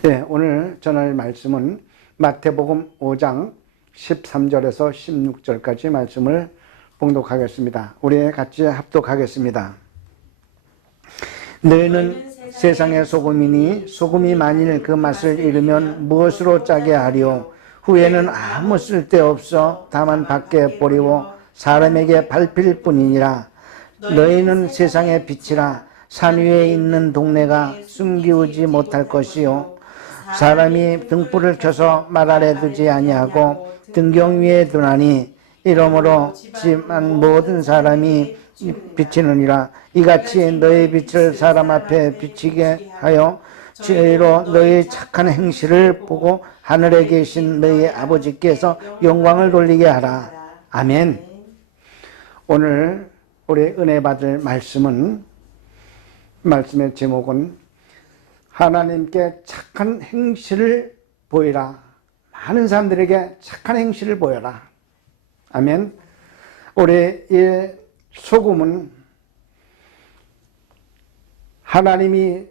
네, 오늘 전할 말씀은 마태복음 5장 13절에서 16절까지 말씀을 봉독하겠습니다. 우리 같이 합독하겠습니다. 너희는 세상의 소금이니 소금이 만일 그 맛을 잃으면 무엇으로 짜게 하리요? 후에는 아무 쓸데없어 다만 밖에 버리고 사람에게 밟힐 뿐이니라. 너희는 세상의 빛이라. 산 위에 있는 동네가 숨기우지 못할 것이요, 사람이 등불을 켜서 말 아래 두지 아니하고 등경 위에 두나니 이러므로 집안 모든 사람이 비치느니라. 이같이 너희 빛을 사람 앞에 비치게 하여 저희로 너희 착한 행실을 보고 하늘에 계신 너희 아버지께서 영광을 돌리게 하라. 아멘. 오늘 우리 은혜 받을 말씀의 제목은 하나님께 착한 행실을 보이라. 많은 사람들에게 착한 행실을 보여라. 아멘. 우리 이 소금은 하나님이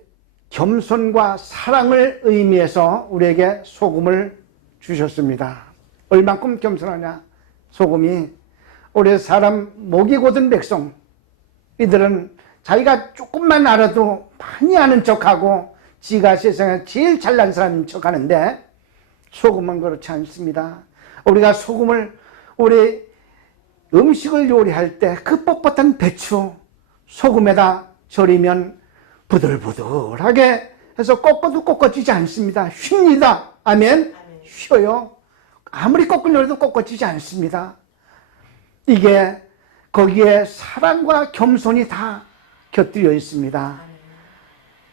겸손과 사랑을 의미해서 우리에게 소금을 주셨습니다. 얼만큼 겸손하냐? 소금이 우리 사람 목이 곧은 백성, 이들은 자기가 조금만 알아도 많이 아는 척하고 지가 세상에 제일 잘난 사람인 척하는데 소금은 그렇지 않습니다. 우리가 소금을 우리 음식을 요리할 때 그 뻣뻣한 배추 소금에다 절이면 부들부들하게 해서 꺾어도 꺾어지지 않습니다. 쉽니다. 아멘. 쉬어요. 아무리 꺾으려고 해도 꺾어지지 않습니다. 이게 거기에 사랑과 겸손이 다 곁들여 있습니다.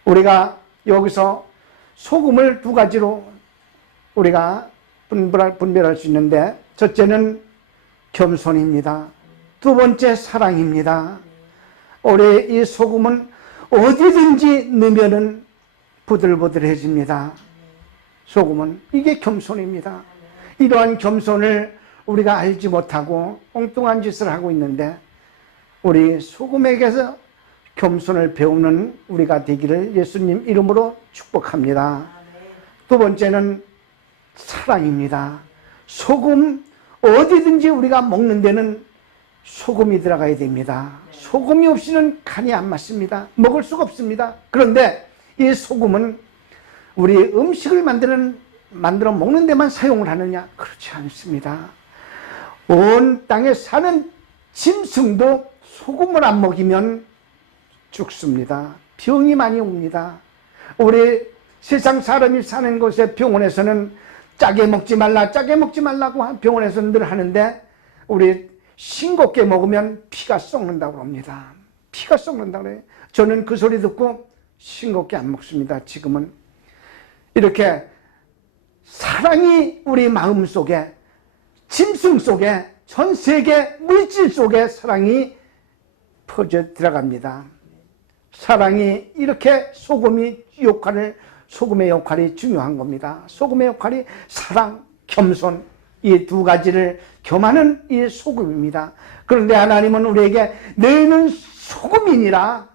우리가 여기서 소금을 두 가지로 우리가 분별할 수 있는데, 첫째는 겸손입니다. 두 번째 사랑입니다. 우리 이 소금은 어디든지 넣으면은 부들부들해집니다. 소금은 이게 겸손입니다. 이러한 겸손을 우리가 알지 못하고 엉뚱한 짓을 하고 있는데, 우리 소금에게서 겸손을 배우는 우리가 되기를 예수님 이름으로 축복합니다. 두 번째는 사랑입니다. 소금, 어디든지 우리가 먹는 데는 소금이 들어가야 됩니다. 소금이 없이는 간이 안 맞습니다. 먹을 수가 없습니다. 그런데 이 소금은 우리 음식을 만들어 먹는 데만 사용을 하느냐? 그렇지 않습니다. 온 땅에 사는 짐승도 소금을 안 먹이면 죽습니다. 병이 많이 옵니다. 우리 세상 사람이 사는 곳에 병원에서는 짜게 먹지 말라, 짜게 먹지 말라고 병원에서는 늘 하는데, 우리 싱겁게 먹으면 피가 썩는다고 합니다. 피가 썩는다고 해요. 저는 그 소리 듣고 싱겁게 안 먹습니다. 지금은 이렇게 사랑이 우리 마음 속에, 짐승 속에, 전 세계 물질 속에 사랑이 퍼져 들어갑니다. 사랑이 이렇게 소금의 역할이 중요한 겁니다. 소금의 역할이 사랑, 겸손, 이 두 가지를 겸하는 이 소금입니다. 그런데 하나님은 우리에게 너희는 소금이니라,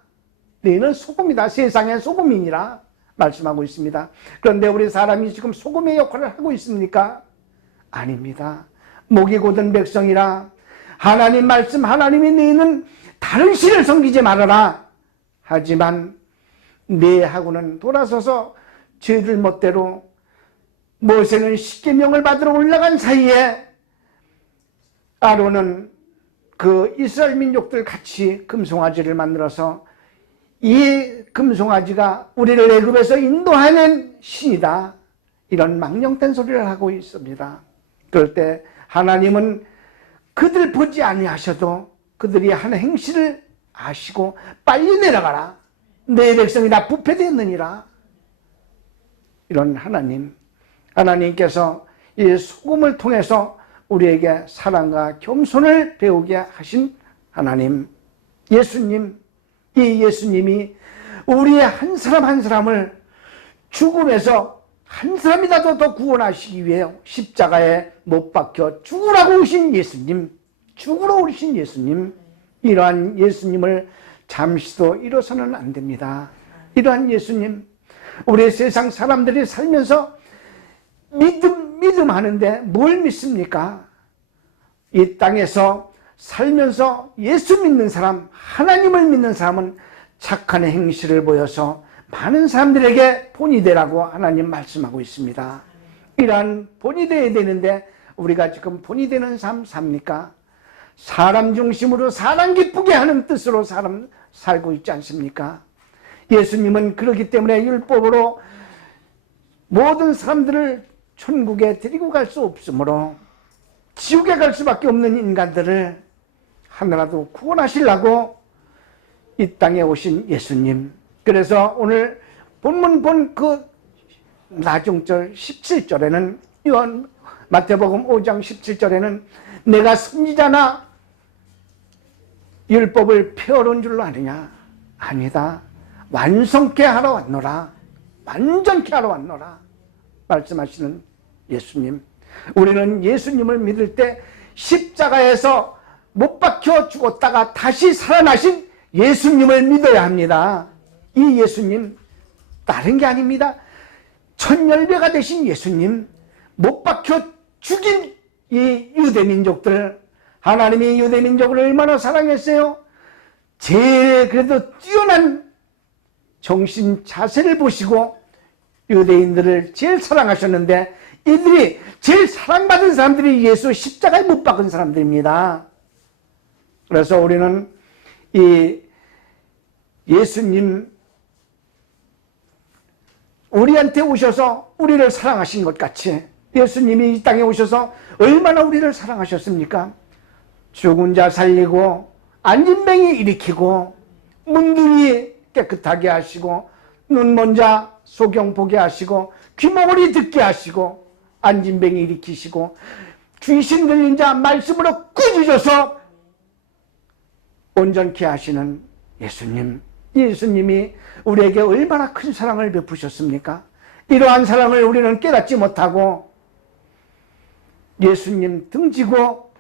너희는 소금이다, 세상의 소금이니라 말씀하고 있습니다. 그런데 우리 사람이 지금 소금의 역할을 하고 있습니까? 아닙니다. 목이 곧은 백성이라, 하나님 말씀, 하나님이 너희는 다른 신을 섬기지 말아라 하지만 내하고는 돌아서서 저희들 멋대로 모세는 십계명을 받으러 올라간 사이에 아론은 그 이스라엘 민족들 같이 금송아지를 만들어서 이 금송아지가 우리를 애굽에서 인도하는 신이다, 이런 망령된 소리를 하고 있습니다. 그럴 때 하나님은 그들 보지 아니하셔도 그들이 하는 행실을 아시고 빨리 내려가라, 내 백성이 다 부패되었느니라. 이런 하나님께서 이 소금을 통해서 우리에게 사랑과 겸손을 배우게 하신 하나님, 예수님, 이 예수님이 우리의 한 사람 한 사람을 죽음에서 한 사람이라도 더 구원하시기 위해 십자가에 못 박혀 죽으라고 오신 예수님, 죽으러 오신 예수님, 이러한 예수님을 잠시도 잃어서는 안 됩니다. 이러한 예수님, 우리 세상 사람들이 살면서 믿음 하는데 뭘 믿습니까? 이 땅에서 살면서 예수 믿는 사람, 하나님을 믿는 사람은 착한 행실을 보여서 많은 사람들에게 본이 되라고 하나님 말씀하고 있습니다. 이러한 본이 되어야 되는데 우리가 지금 본이 되는 삶 삽니까? 사람 중심으로 사람 기쁘게 하는 뜻으로 사람 살고 있지 않습니까? 예수님은 그렇기 때문에 율법으로 모든 사람들을 천국에 데리고 갈 수 없으므로 지옥에 갈 수밖에 없는 인간들을 하나라도 구원하시려고 이 땅에 오신 예수님. 그래서 오늘 본문 본 그 나중절 17절에는 마태복음 5장 17절에는 내가 선지자나 율법을 폐허한 줄로 아느냐? 아니다. 완성케 하러 왔노라. 완전케 하러 왔노라. 말씀하시는 예수님. 우리는 예수님을 믿을 때 십자가에서 못 박혀 죽었다가 다시 살아나신 예수님을 믿어야 합니다. 이 예수님 다른 게 아닙니다. 천열배가 되신 예수님, 못 박혀 죽인 이 유대민족들, 하나님이 유대민족을 얼마나 사랑했어요? 제일 그래도 뛰어난 정신 자세를 보시고 유대인들을 제일 사랑하셨는데 이들이 제일 사랑받은 사람들이 예수 십자가에 못 박은 사람들입니다. 그래서 우리는 이 예수님 우리한테 오셔서 우리를 사랑하신 것 같이 예수님이 이 땅에 오셔서 얼마나 우리를 사랑하셨습니까? 죽은 자 살리고 안진뱅이 일으키고 문둥이 깨끗하게 하시고 눈먼 자 소경 보게 하시고 귀머거리 듣게 하시고 안진뱅이 일으키시고 귀신 들린 자 말씀으로 꾸짖어서 온전케 하시는 예수님. 예수님이 우리에게 얼마나 큰 사랑을 베푸셨습니까? 이러한 사랑을 우리는 깨닫지 못하고 예수님 등지고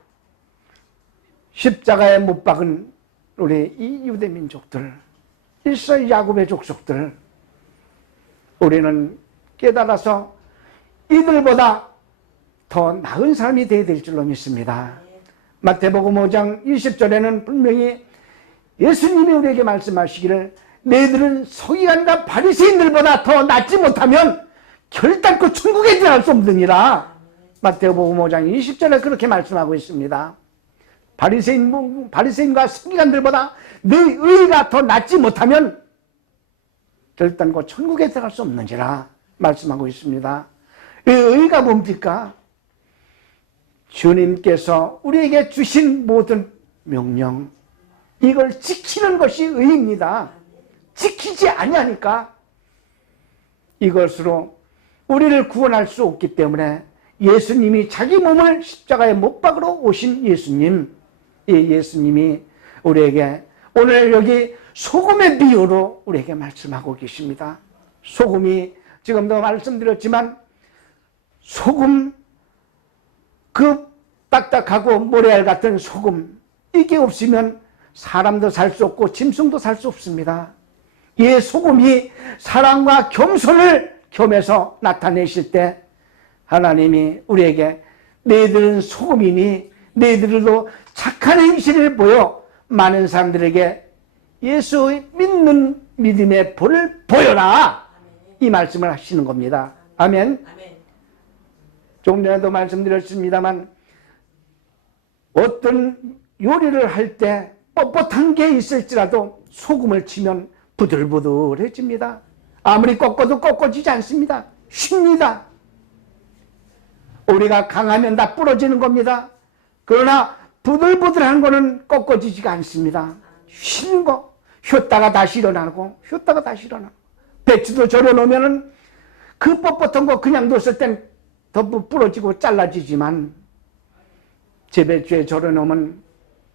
십자가에 못 박은 우리 이 유대민족들, 이스라엘 야곱의 족속들, 우리는 깨달아서 이들보다 더 나은 사람이 되어야 될 줄로 믿습니다. 마태복음 5장 20절에는 분명히 예수님이 우리에게 말씀하시기를 너희들은 서기관과 바리새인들보다 더 낫지 못하면 결단코 천국에 들어갈 수 없느니라. 마태복음 5장 20절에 그렇게 말씀하고 있습니다. 바리새인과 서기관들보다 너희 의가 더 낫지 못하면 결단코 천국에 들어갈 수 없느니라 말씀하고 있습니다. 이 의가 뭡니까? 주님께서 우리에게 주신 모든 명령, 이걸 지키는 것이 의입니다. 지키지 아니하니까 이것으로 우리를 구원할 수 없기 때문에 예수님이 자기 몸을 십자가에 못 박으러 오신 예수님, 이 예수님이 우리에게 오늘 여기 소금의 비유로 우리에게 말씀하고 계십니다. 소금이 지금도 말씀드렸지만 소금, 그 딱딱하고 모래알 같은 소금, 이게 없으면 사람도 살 수 없고 짐승도 살 수 없습니다. 이 소금이 사랑과 겸손을 겸해서 나타내실 때 하나님이 우리에게 너희들은 소금이니 너희들도 착한 행실을 보여 많은 사람들에게 예수 믿는 믿음의 볼을 보여라, 이 말씀을 하시는 겁니다. 아멘. 조금 전에도 말씀드렸습니다만 어떤 요리를 할 때 뻣뻣한 게 있을지라도 소금을 치면 부들부들해집니다. 아무리 꺾어도 꺾어지지 않습니다. 쉽니다. 우리가 강하면 다 부러지는 겁니다. 그러나 부들부들한 거는 꺾어지지가 않습니다. 쉬는 거, 쉬었다가 다시 일어나고 쉬었다가 다시 일어나고. 배추도 절여놓으면 그 뻣뻣한 거 그냥 뒀을 땐 더 부러지고 잘라지지만 재배추에 절여놓으면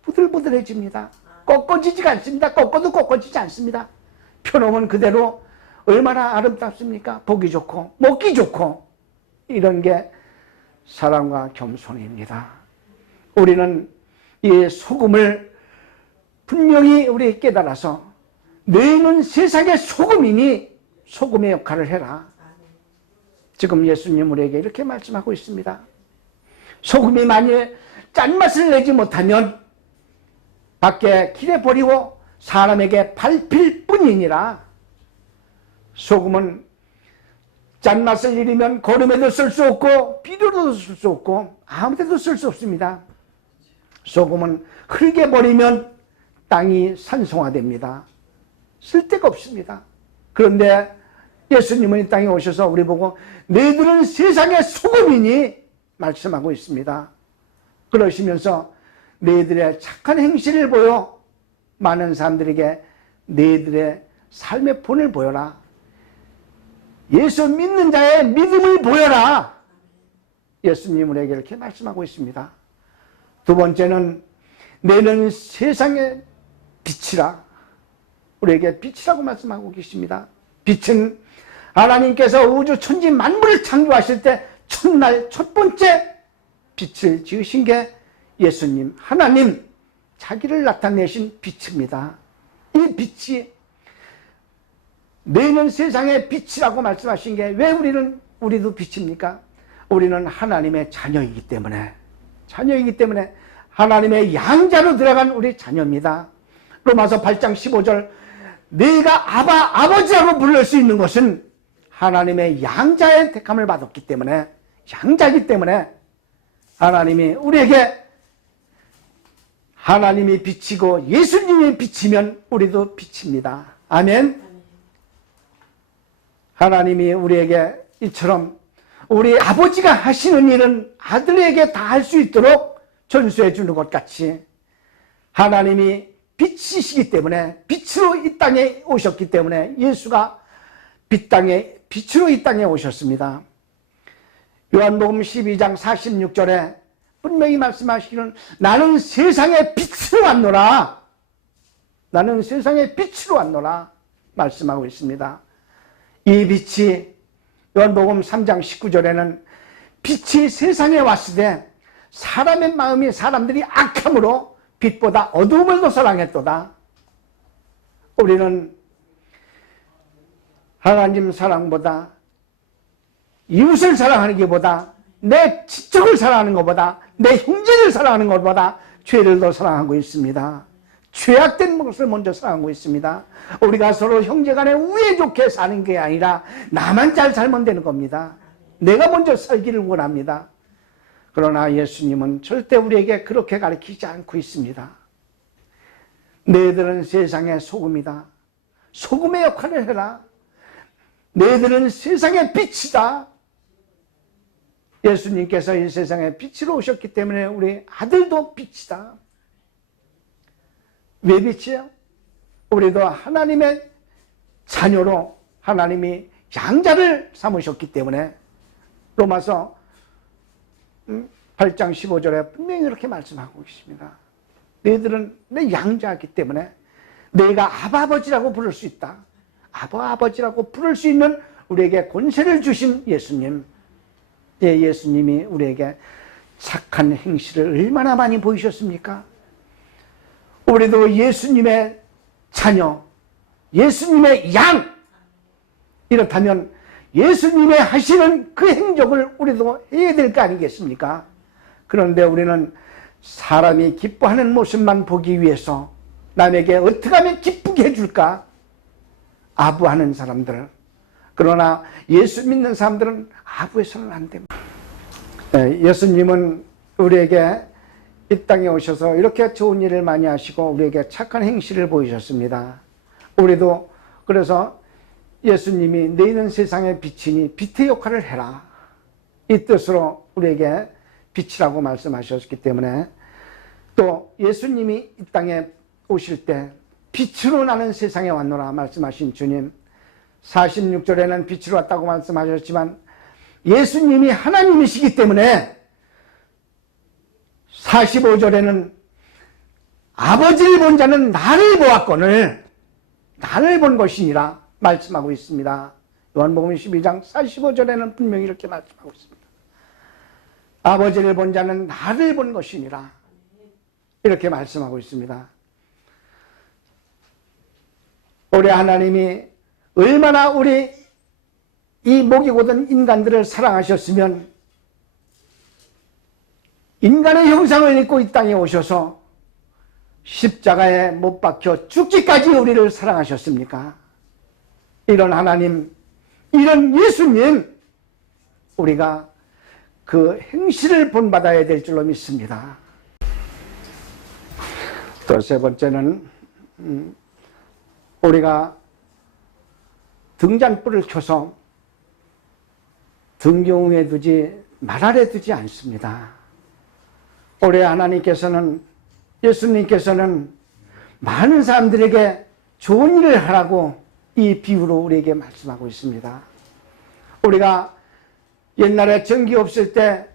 부들부들해집니다. 꺾어지지가 않습니다. 꺾어도 꺾어지지 않습니다. 펴놓으면 그대로 얼마나 아름답습니까? 보기 좋고 먹기 좋고. 이런 게 사랑과 겸손입니다. 우리는 이 소금을 분명히 우리 깨달아서 너희는 세상의 소금이니 소금의 역할을 해라. 지금 예수님 우리에게 이렇게 말씀하고 있습니다. 소금이 만일 짠맛을 내지 못하면 밖에 길에 버리고 사람에게 밟힐 뿐이니라. 소금은 짠맛을 잃으면 거름에도 쓸 수 없고 비료로도 쓸 수 없고 아무 데도 쓸 수 없습니다. 소금은 흙에 버리면 땅이 산성화됩니다. 쓸데가 없습니다. 그런데 예수님은 이 땅에 오셔서 우리 보고 너희들은 세상의 소금이니 말씀하고 있습니다. 그러시면서 너희들의 착한 행실을 보여 많은 사람들에게 너희들의 삶의 본을 보여라. 예수 믿는 자의 믿음을 보여라. 예수님 우리에게 이렇게 말씀하고 있습니다. 두 번째는 너희는 세상의 빛이라. 우리에게 빛이라고 말씀하고 계십니다. 빛은 하나님께서 우주 천지 만물을 창조하실 때 첫날 첫 번째 빛을 지으신 게 예수님 하나님 자기를 나타내신 빛입니다. 이 빛이 너희는 세상의 빛이라고 말씀하신 게 왜 우리도 빛입니까? 우리는 하나님의 자녀이기 때문에 하나님의 양자로 들어간 우리 자녀입니다. 로마서 8장 15절 너희가 아버지라고 부를 수 있는 것은 하나님의 양자의 택함을 받았기 때문에 양자이기 때문에 하나님이 우리에게 하나님이 빛이고 예수님이 빛이면 우리도 빛입니다. 아멘. 하나님이 우리에게 이처럼 우리 아버지가 하시는 일은 아들에게 다 할 수 있도록 전수해 주는 것 같이 하나님이 빛이시기 때문에 빛으로 이 땅에 오셨기 때문에 예수가 빛으로 이 땅에 오셨습니다. 요한복음 12장 46절에 분명히 말씀하시기는 나는 세상의 빛으로 왔노라. 나는 세상의 빛으로 왔노라 말씀하고 있습니다. 이 빛이 요한복음 3장 19절에는 빛이 세상에 왔을 때 사람의 마음이 사람들이 악함으로 빛보다 어두움을 더 사랑했도다. 우리는 하나님 사랑보다 이웃을 사랑하는 것보다 내 지적을 사랑하는 것보다 내 형제를 사랑하는 것보다 죄를 더 사랑하고 있습니다. 죄악된 것을 먼저 사랑하고 있습니다. 우리가 서로 형제간에 우애 좋게 사는 게 아니라 나만 잘 살면 되는 겁니다. 내가 먼저 살기를 원합니다. 그러나 예수님은 절대 우리에게 그렇게 가르치지 않고 있습니다. 너희들은 세상의 소금이다. 소금의 역할을 해라. 너희들은 세상의 빛이다. 예수님께서 이 세상에 빛으로 오셨기 때문에 우리 아들도 빛이다. 왜 빛이에요? 우리도 하나님의 자녀로 하나님이 양자를 삼으셨기 때문에 로마서 8장 15절에 분명히 이렇게 말씀하고 계십니다. 너희들은 내 양자이기 때문에 너희가 아버지라고 부를 수 있다. 아버지라고 부를 수 있는 우리에게 권세를 주신 예수님. 예수님이 우리에게 착한 행실을 얼마나 많이 보이셨습니까? 우리도 예수님의 자녀, 예수님의 양. 이렇다면 예수님의 하시는 그 행적을 우리도 해야 될 거 아니겠습니까? 그런데 우리는 사람이 기뻐하는 모습만 보기 위해서 남에게 어떻게 하면 기쁘게 해줄까? 아부하는 사람들. 그러나 예수 믿는 사람들은 아부해서는 안 됩니다. 예수님은 우리에게 이 땅에 오셔서 이렇게 좋은 일을 많이 하시고 우리에게 착한 행실을 보이셨습니다. 우리도 그래서 예수님이 너희는 세상의 빛이니 빛의 역할을 해라. 이 뜻으로 우리에게 빛이라고 말씀하셨기 때문에 또 예수님이 이 땅에 오실 때 빛으로 나는 세상에 왔노라 말씀하신 주님. 46절에는 빛으로 왔다고 말씀하셨지만 예수님이 하나님이시기 때문에 45절에는 아버지를 본 자는 나를 보았거늘 나를 본 것이니라 말씀하고 있습니다. 요한복음 12장 45절에는 분명히 이렇게 말씀하고 있습니다. 아버지를 본 자는 나를 본 것이니라 이렇게 말씀하고 있습니다. 우리 하나님이 얼마나 우리 이 목이 곧은 인간들을 사랑하셨으면 인간의 형상을 입고 이 땅에 오셔서 십자가에 못 박혀 죽기까지 우리를 사랑하셨습니까? 이런 하나님, 이런 예수님, 우리가 그 행실을 본받아야 될 줄로 믿습니다. 또 세 번째는 우리가 등잔불을 켜서 등경 위에 두지 말 아래 두지 않습니다. 올해 하나님께서는, 예수님께서는 많은 사람들에게 좋은 일을 하라고 이 비유로 우리에게 말씀하고 있습니다. 우리가 옛날에 전기 없을 때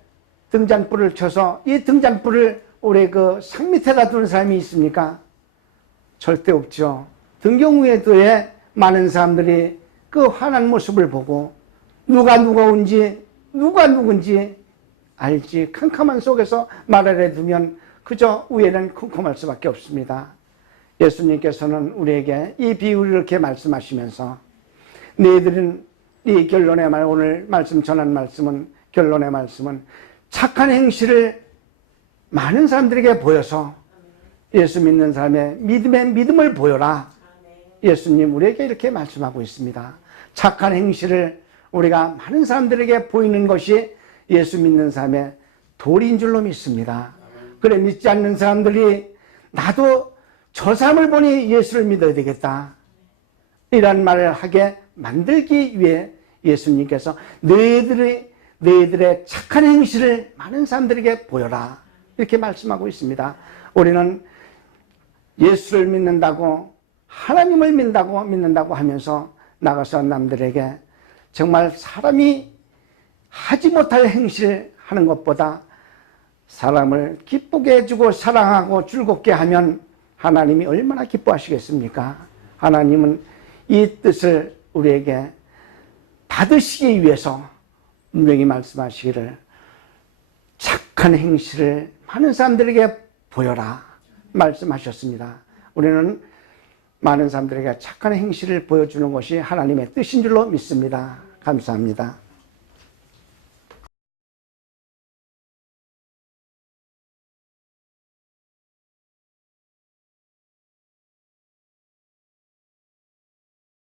등잔불을 켜서 이 등잔불을 우리 그 상 밑에다 두는 사람이 있습니까? 절대 없죠. 등경 위에 두에 많은 사람들이 그 환한 모습을 보고 누가 온지 누가 누군지 알지 캄캄한 속에서 말 아래 두면 그저 위에는 컴컴할 수밖에 없습니다. 예수님께서는 우리에게 이 비유를 이렇게 말씀하시면서 너희들은 이 결론의 말, 오늘 말씀 전한 말씀은, 결론의 말씀은 착한 행실을 많은 사람들에게 보여서 예수 믿는 사람의 믿음을 보여라. 예수님 우리에게 이렇게 말씀하고 있습니다. 착한 행실을 우리가 많은 사람들에게 보이는 것이 예수 믿는 사람의 도리인 줄로 믿습니다. 그래, 믿지 않는 사람들이 나도 저 사람을 보니 예수를 믿어야 되겠다, 이런 말을 하게 만들기 위해 예수님께서 너희들의 착한 행실을 많은 사람들에게 보여라, 이렇게 말씀하고 있습니다. 우리는 예수를 믿는다고, 하나님을 믿는다고 하면서 나가서 남들에게 정말 사람이 하지 못할 행실을 하는 것보다 사람을 기쁘게 해주고 사랑하고 즐겁게 하면 하나님이 얼마나 기뻐하시겠습니까? 하나님은 이 뜻을 우리에게 받으시기 위해서 분명히 말씀하시기를 착한 행실을 많은 사람들에게 보여라 말씀하셨습니다. 우리는 많은 사람들에게 착한 행실을 보여주는 것이 하나님의 뜻인 줄로 믿습니다. 감사합니다.